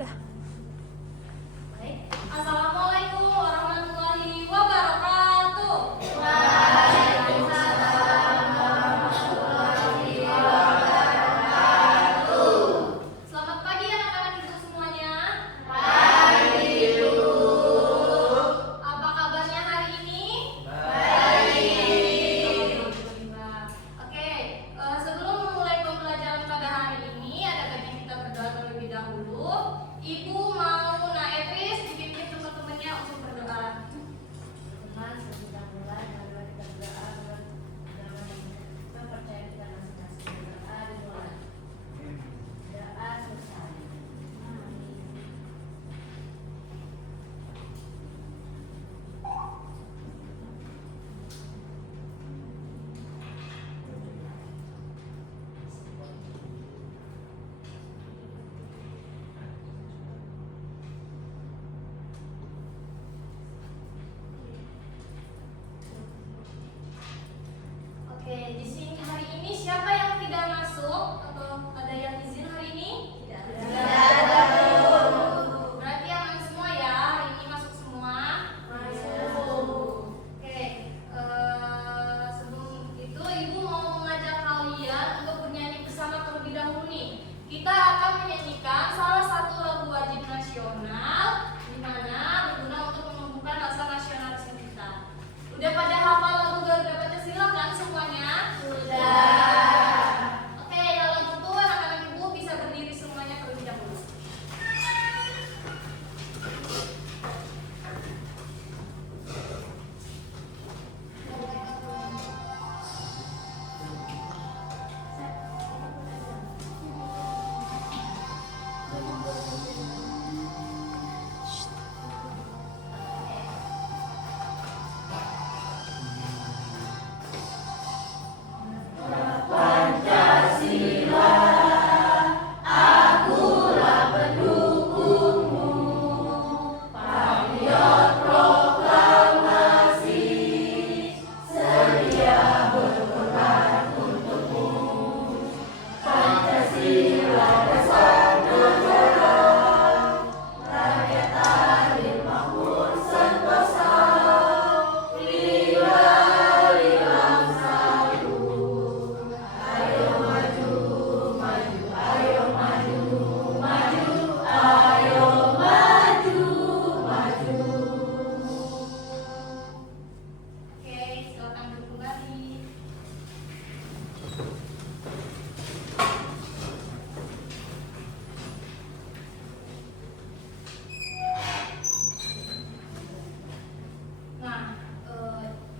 Dah. Baik. Assalamualaikum warahmatullahi wabarakatuh. Waalaikumsalam warahmatullahi wabarakatuh. Selamat pagi anak-anak ibu semuanya. Pagi Ibu. Apa kabarnya hari ini? Baik. Alhamdulillah. Oke, sebelum memulai pembelajaran pada hari ini, ada baiknya kita berdoa terlebih dahulu. Ibu mau Naefis dipimpin teman-temannya untuk berdoa. Teman, kita mulai. Mari kita berdoa. Kita percaya kita masing-masing berdoa dimulai. Doa selesai. Oke, di sini hari ini siapa yang tidak masuk atau ada yang izin hari ini? Tidak ada, Bu. Berarti aman semua ya, hari ini masuk semua? Masuk. Oke, sebelum itu Ibu mau mengajak kalian untuk bernyanyi bersama terlebih dahulu nih. Kita akan menyanyikan salah satu lagu wajib nasional di mana berguna untuk menumbuhkan rasa nasionalisme kita. Udah pada hafal lagu Garuda Pancasila kan semuanya? Sudah. Oke, kalau gitu anak-anak Ibu bisa berdiri semuanya terlebih dahulu. Oke, silakan duduk kembali. Nah,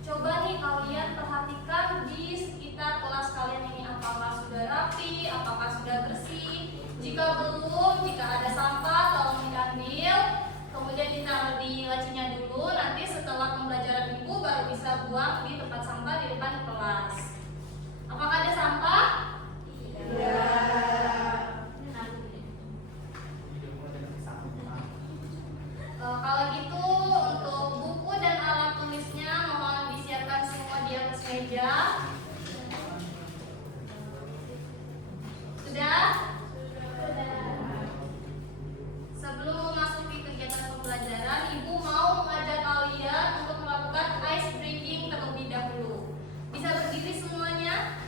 coba nih kalian perhatikan di sekitar kelas kalian ini apakah sudah rapi, apakah sudah bersih. Jika belum, jika ada sampah tolong diambil, kemudian ditaruh di lacinya dulu. Nanti setelah pembelajaran Ibu baru bisa buang di tempat sampah di depan kelas. Apakah ada sampah? Kalau gitu untuk buku dan alat tulisnya mohon disiapkan semua di atas meja. Sudah? Sebelum memasuki kegiatan pembelajaran, Ibu mau mengajak kalian untuk melakukan ice breaking terlebih dahulu. Bisa berdiri semuanya?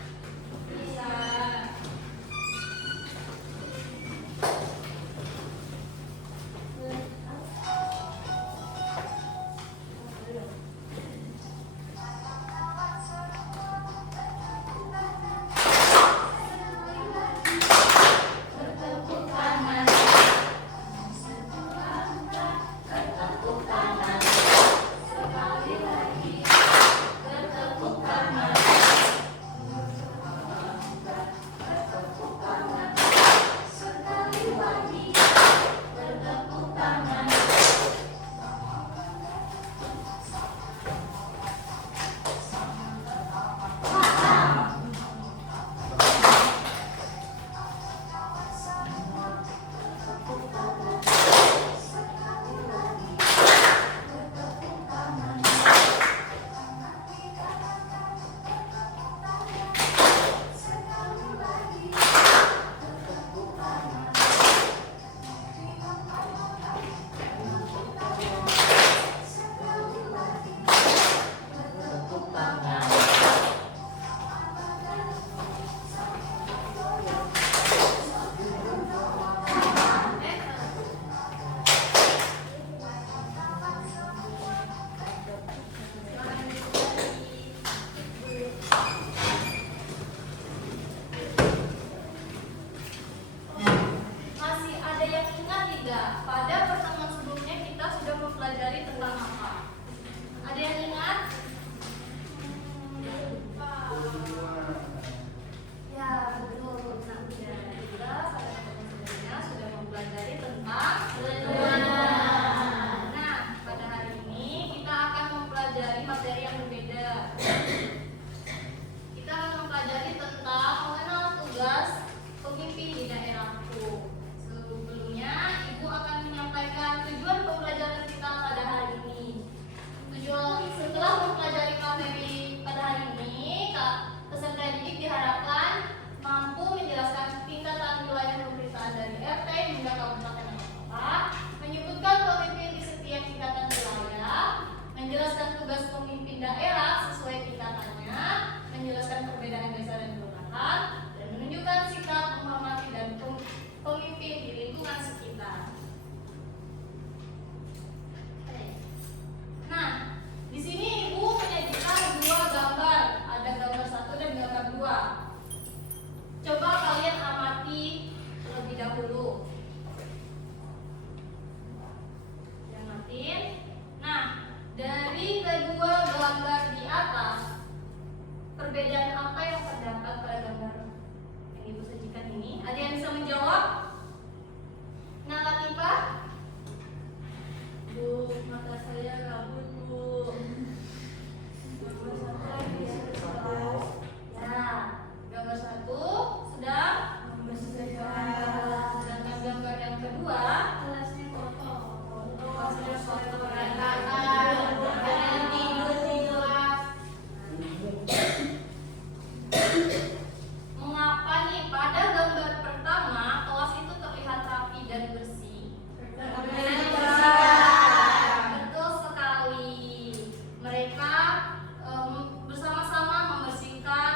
ada. Pada pertemuan sebelumnya kita sudah mempelajari tentang apa? Ada yang ingat? Ya, betul. Nah, kita pada pertemuan sebelumnya sudah mempelajari tentang perenungan. Nah, pada hari ini kita akan mempelajari materi yang berbeda. Kita akan mempelajari tentang mengenal tugas pemimpin di daerahku. Sebelumnya, Ibu akan menyampaikan tujuan pembelajaran kita pada hari ini. Setelah mempelajari materi pada hari ini, peserta didik diharapkan mampu menjelaskan tingkatan wilayah pemerintahan dari RT hingga kabupaten atau kota, menyebutkan pemimpin di setiap tingkatan wilayah, menjelaskan tugas pemimpin daerah sesuai tingkatannya, menjelaskan perbedaan desa dan kelurahan, dan menunjukkan sikap menghormati dan pemimpin di lingkungan sekitar. Nah, di sini Ibu menyajikan dua gambar, ada gambar 1 dan gambar 2. Coba kalian amati terlebih dahulu. Amatin. Nah, dari kedua gambar di atas, perbedaan apa yang terdapat pada gambar yang Ibu sajikan ini? Ada yang bisa menjawab? Nah, Latifah? Bu, mata saya kabur, Bu. Ya, gambar 1 sudah. Sedangkan gambar yang kedua Kelasnya foto. hasilnya foto Berantakan. Ada yang tidur di kelas. Mengapa nih pada gambar pertama kelas itu terlihat rapi dan bersih? Betul sekali. Mereka bersama-sama membersihkan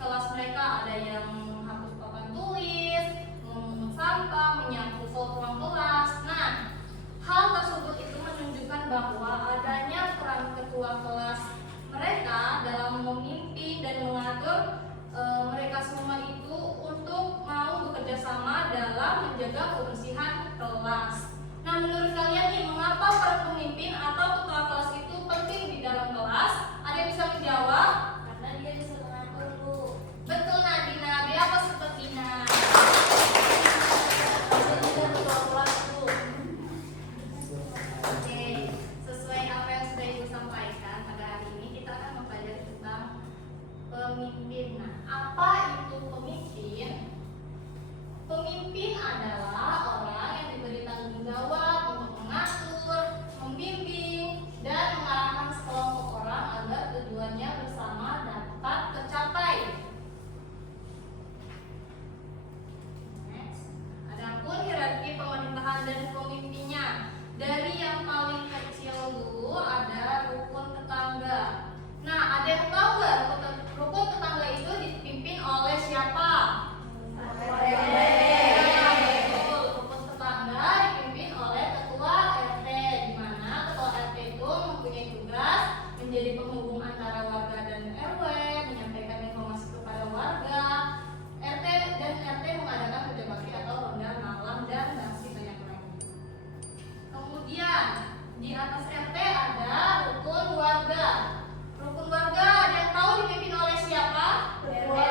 kelas mereka. Ada yang menghapus papan tulis, memungut sampah, menyapu ruang kelas. Nah, hal tersebut itu menunjukkan bahwa adanya peran ketua kelas mereka dalam memimpin dan mengatur mereka semua itu untuk mau bekerja sama dalam menjaga kebersihan kelas. Nah, menurut kalian nih, mengapa peran pemimpin atau ketua kelas itu penting di dalam kelas? Ada yang bisa menjawab? Karena dia bisa mengatur, Bu. Betul, Nadina. Dia apa sepertinya? Dia juga ketua kelas, Bu. Oke, sesuai apa yang sudah Ibu sampaikan pada hari ini, kita akan mempelajari tentang pemimpin. Nah, apa itu pemimpin? Pemimpin adalah orang yang diberi tanggung jawab untuk mengatur, membimbing, dan mengarahkan sekelompok orang agar tujuannya bersama dapat tercapai. Next. Adapun hierarki pemerintahan dan pemimpinnya, dari yang paling kecil dulu ada rukun tetangga. Nah, ada yang tahu nggak rukun tetangga itu dipimpin oleh siapa? Betul, rukun tetangga dipimpin oleh ketua RT, di mana ketua RT itu mempunyai tugas menjadi penghubung antara warga dan RW, menyampaikan informasi kepada warga. RT mengadakan kerja bakti atau ronda malam dan masih banyak lagi. Kemudian di atas RT ada rukun warga. Rukun warga ada yang tahu dipimpin oleh siapa? Betul.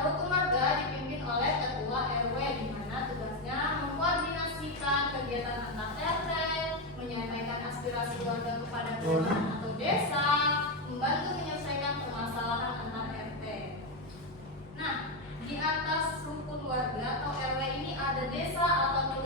Rukun warga dipimpin oleh ketua RW, di mana tugasnya mengkoordinasikan kegiatan antar RT, menyampaikan aspirasi warga kepada kelurahan atau desa, membantu menyelesaikan permasalahan antar RT. Nah, di atas rukun warga atau RW ini ada desa atau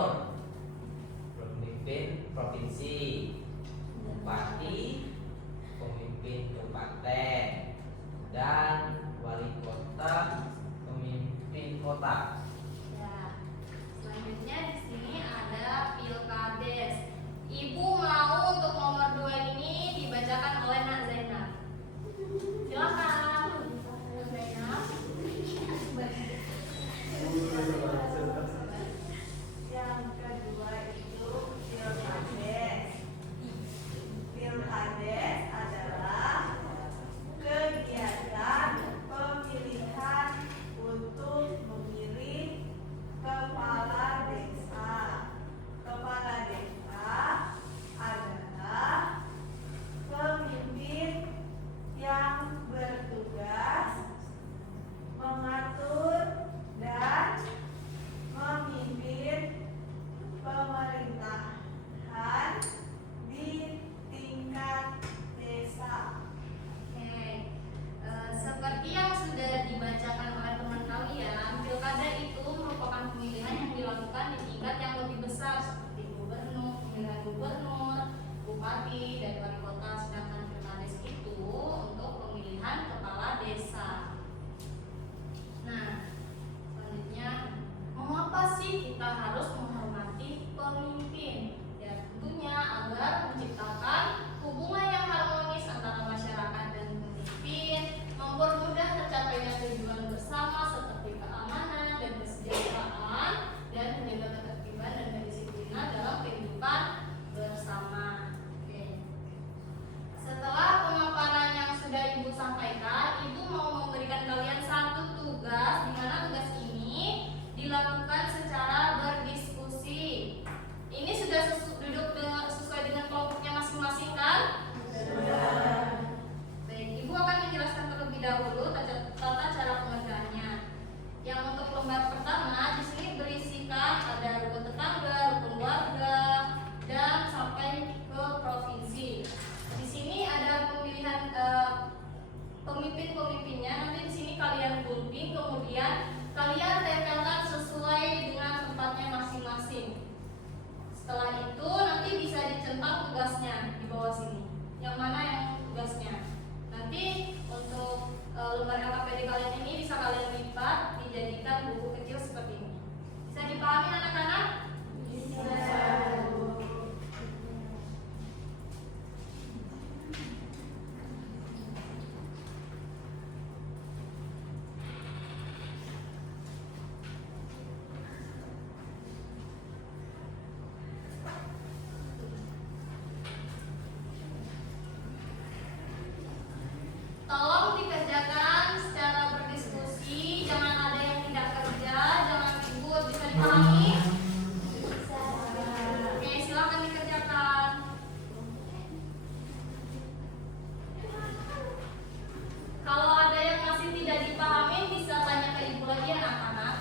gubernur, pemimpin provinsi, bupati, pemimpin kabupaten, dan wali kota, pemimpin kota. Ya. Selanjutnya di sini ada pilkades. Ibu mau untuk nomor 2 ini dibacakan oleh Nak Zainab. Silakan. Nak Zainab. Yang kedua itu pilkades. Pilkades adalah kegiatan pemilihan untuk memilih kepala desa. Kepala desa adalah pemimpin yang bertugas mengatur dan memimpin pemerintahan di tingkat desa. Oke. Seperti yang sudah dibacakan oleh teman kalian, pilkada itu merupakan pemilihan yang dilakukan di tingkat yang lebih besar seperti gubernur, pemilihan gubernur, bupati, dan wali kota. Sedangkan pilkades itu untuk pemilihan kepala desa. Nah, selanjutnya, mengapa sih kita harus menghormati pemimpin? Ya, tentunya agar menciptakan hubungan yang harmonis antara masyarakat dan pemimpin, mempermudah tercapainya tujuan bersama seperti keamanan dan kesejahteraan, dan menjaga ketertiban dan kedisiplinan dalam kehidupan bersama. Oke. Setelah pemaparan yang sudah Ibu sampaikan, Ibu mau memberikan kalian satu tugas, di mana tugas ini dilakukan secara berdiskusi. Ini sudah sesuai dengan kelompoknya masing-masing kan? Baik, Ibu akan menjelaskan terlebih dahulu tata cara pengerjaannya. Yang untuk lembar pertama di sini berisikan ada rukun tetangga, rukun warga, dan sampai ke provinsi. Di sini ada pemilihan pemimpin-pemimpinnya. Nanti di sini kalian gunting, kemudian kalian tempelkan sesuai dengan tempatnya masing-masing. Setelah itu nanti bisa dicentang tugasnya di bawah sini. Yang mana yang tugasnya? Nanti untuk lembar LKPD kalian ini bisa kalian lipat dijadikan buku kecil seperti ini. Bisa dipahami anak-anak? Bisa. Tolong dikerjakan secara berdiskusi, jangan ada yang tidak kerja, jangan ribut. Bisa dipahami? Oke, silakan dikerjakan. Kalau ada yang masih tidak dipahami, bisa tanya ke ibu lagi ya anak-anak.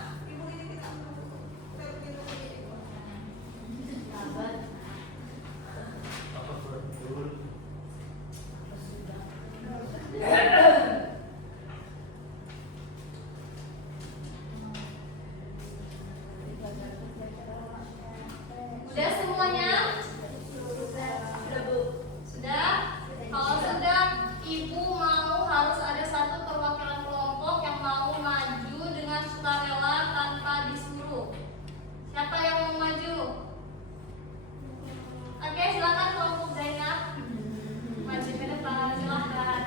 Udah semuanya? Sudah Bu? Sudah? Kalau sudah, Ibu mau harus ada satu perwakilan kelompok yang mau maju dengan sukarela tanpa disuruh. Siapa yang mau maju? Oke, silakan kelompok Zainab. Maju ke depan, silakan.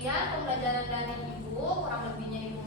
Sekian pembelajaran dari Ibu, kurang lebihnya Ibu